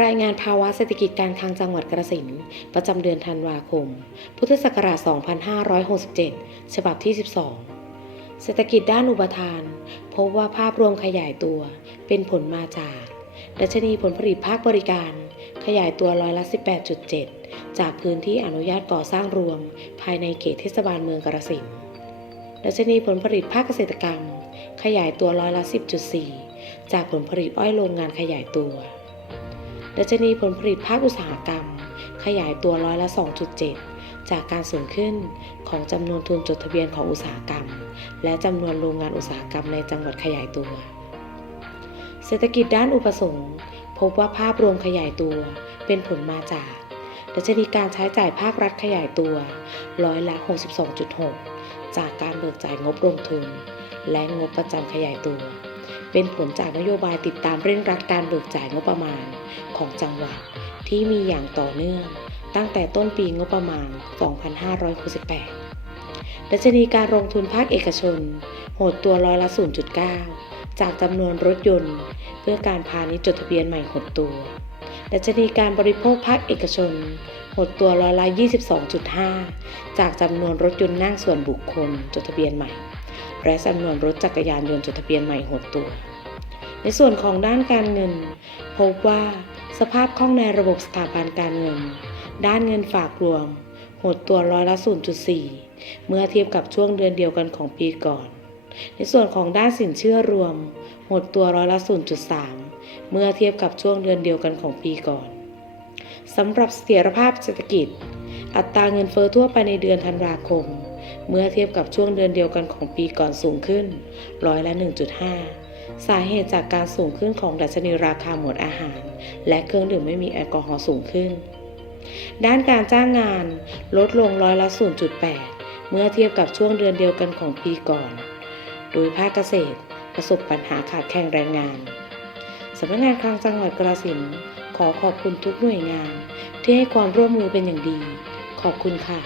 รายงานภาวะเศรษฐกิจการคลังจังหวัดกระสินประจำเดือนธันวาคม พุทธศักราช 2567 ฉบับที่ 12 เศรษฐกิจด้านอุปทาน พบว่าภาพรวมขยายตัว เป็นผลมาจาก ดัชนีผลผลิตภาคบริการ ขยายตัวร้อยละ 18.7 จากพื้นที่อนุญาตก่อสร้างรวม ภายในเขตเทศบาลเมืองกระสินดัชนีผลผลิตภาคเกษตรกรรม ขยายตัวร้อยละ 10.4 จากผลผลิตอ้อยโรงงานขยายตัว ดัชนีผลผลิตภาคอุตสาหกรรม ขยายตัวร้อยละ 2.7 จากการสูงขึ้นของจำนวนทุนจดทะเบียนของอุตสาหกรรม และจำนวนโรงงานอุตสาหกรรมในจังหวัดขยายตัว เศรษฐกิจด้านอุปสงค์ พบว่าภาพรวมขยายตัวเป็นผลมาจาก ดัชนีการใช้จ่ายภาครัฐขยายตัวร้อยละ 62.6 จากการเบิกจ่ายงบลงทุน และงบประจำขยายตัว เป็นผลจากนโยบายติดตามเร่งรัดการเบิกจ่ายงบประมาณของจังหวัดที่มีอย่างต่อเนื่อง ตั้งแต่ต้นปีงบประมาณ 2568ดัชนีการลงทุนภาคเอกชนโหดตัวร้อยละ 0.9 จากจำนวนรถยนต์ เพื่อการพาณิชย์จดทะเบียนใหม่หดตัวดัชนีการบริโภคภาคเอกชน หดตัวร้อยละ 22.5 จากจำนวนรถยนต์นั่งส่วนบุคคลจดทะเบียนใหม่ และจำนวนรถจักรยานยนต์จดทะเบียนใหม่หดตัว ในส่วนของด้านการเงิน พบว่าสภาพคล่องในระบบสถาบันการเงิน ด้านเงินฝากรวม หดตัวร้อยละ 0.4 เมื่อเทียบกับช่วงเดือนเดียวกันของปีก่อน ในส่วนของด้านสินเชื่อรวม หดตัวร้อยละ 0.3 เมื่อเทียบกับช่วงเดือนเดียวกันของปีก่อนสำหรับเสถียรภาพเศรษฐกิจ อัตราเงินเฟอ้อทั่วไปในเดือนธันวาคม เมื่อเทียบกับช่วงเดือนเดียวกันของปีก่อนสูงขึ้นร้อยละ 1.5 สาเหตุจากการสูงขึ้นของดัชนีราคาหมวดอาหาร และเครื่องดื่มไม่มีแอลกอฮอล์สูงขึ้น ด้านการจ้างงานลดลงร้อยละ 0.8 เมื่อเทียบกับช่วงเดือนเดียวกันของปีก่อน โดยภาคเกษตรประสบปัญหาขาดแคลนแรงงาน สำนักงานคลังจังหวัดกราสินขอขอบคุณทุกหน่วยงาน ที่ให้ความร่วมมือเป็นอย่างดี ขอบคุณค่ะ